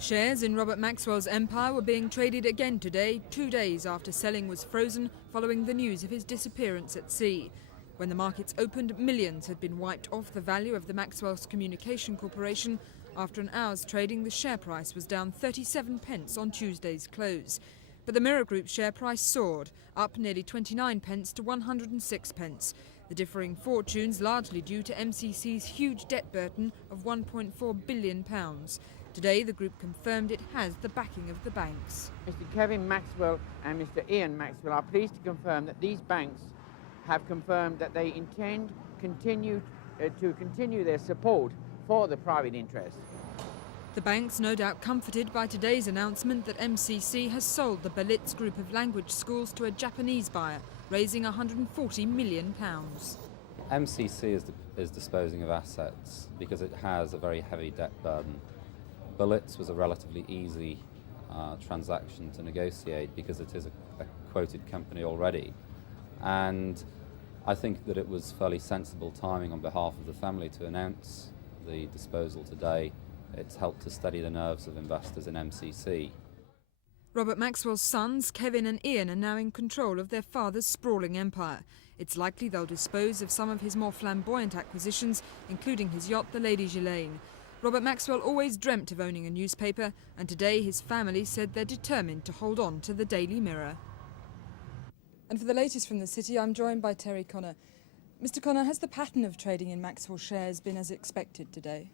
Shares in Robert Maxwell's empire were being traded again today, 2 days after selling was frozen following the news of his disappearance at sea. When the markets opened, millions had been wiped off the value of the Maxwell's Communication Corporation. After an hour's trading, the share price was down 37 pence on Tuesday's close. But the Mirror Group's share price soared, up nearly 29 pence to 106 pence. The differing fortunes largely due to MCC's huge debt burden of £1.4 billion. Today, the group confirmed it has the backing of the banks. Mr. Kevin Maxwell and Mr. Ian Maxwell are pleased to confirm that these banks have confirmed that they intend to continue their support for the private interest. The banks no doubt comforted by today's announcement that MCC has sold the Berlitz group of language schools to a Japanese buyer, raising £140 million. MCC is disposing of assets because it has a very heavy debt burden. Berlitz was a relatively easy transaction to negotiate because it is a quoted company already. And I think that it was fairly sensible timing on behalf of the family to announce the disposal today. It's helped to steady the nerves of investors in MCC. Robert Maxwell's sons, Kevin and Ian, are now in control of their father's sprawling empire. It's likely they'll dispose of some of his more flamboyant acquisitions, including his yacht, the Lady Ghislaine. Robert Maxwell always dreamt of owning a newspaper, and today his family said they're determined to hold on to the Daily Mirror. And for the latest from the city, I'm joined by Terry Connor. Mr. Connor, has the pattern of trading in Maxwell shares been as expected today?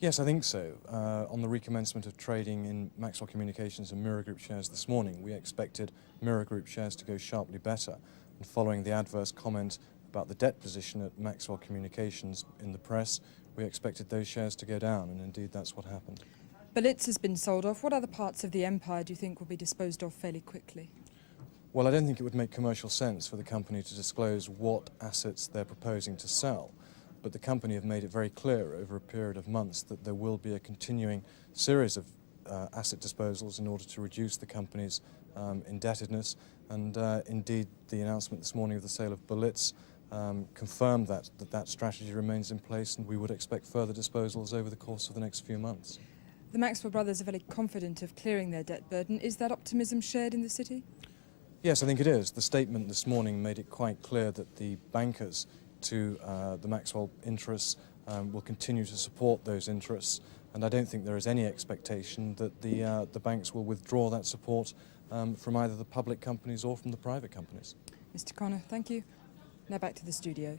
Yes, I think so. On the recommencement of trading in Maxwell Communications and Mirror Group shares this morning, we expected Mirror Group shares to go sharply better. And following the adverse comment about the debt position at Maxwell Communications in the press, we expected those shares to go down, and indeed that's what happened. Berlitz has been sold off. What other parts of the empire do you think will be disposed of fairly quickly? Well, I don't think it would make commercial sense for the company to disclose what assets they're proposing to sell. But the company have made it very clear over a period of months that there will be a continuing series of asset disposals in order to reduce the company's indebtedness. And indeed, the announcement this morning of the sale of Berlitz confirmed that strategy remains in place, and we would expect further disposals over the course of the next few months. The Maxwell brothers are very confident of clearing their debt burden. Is that optimism shared in the city? Yes, I think it is. The statement this morning made it quite clear that the bankers to the Maxwell interests will continue to support those interests, and I don't think there is any expectation that the banks will withdraw that support from either the public companies or from the private companies. Mr. Connor, thank you. Now back to the studio.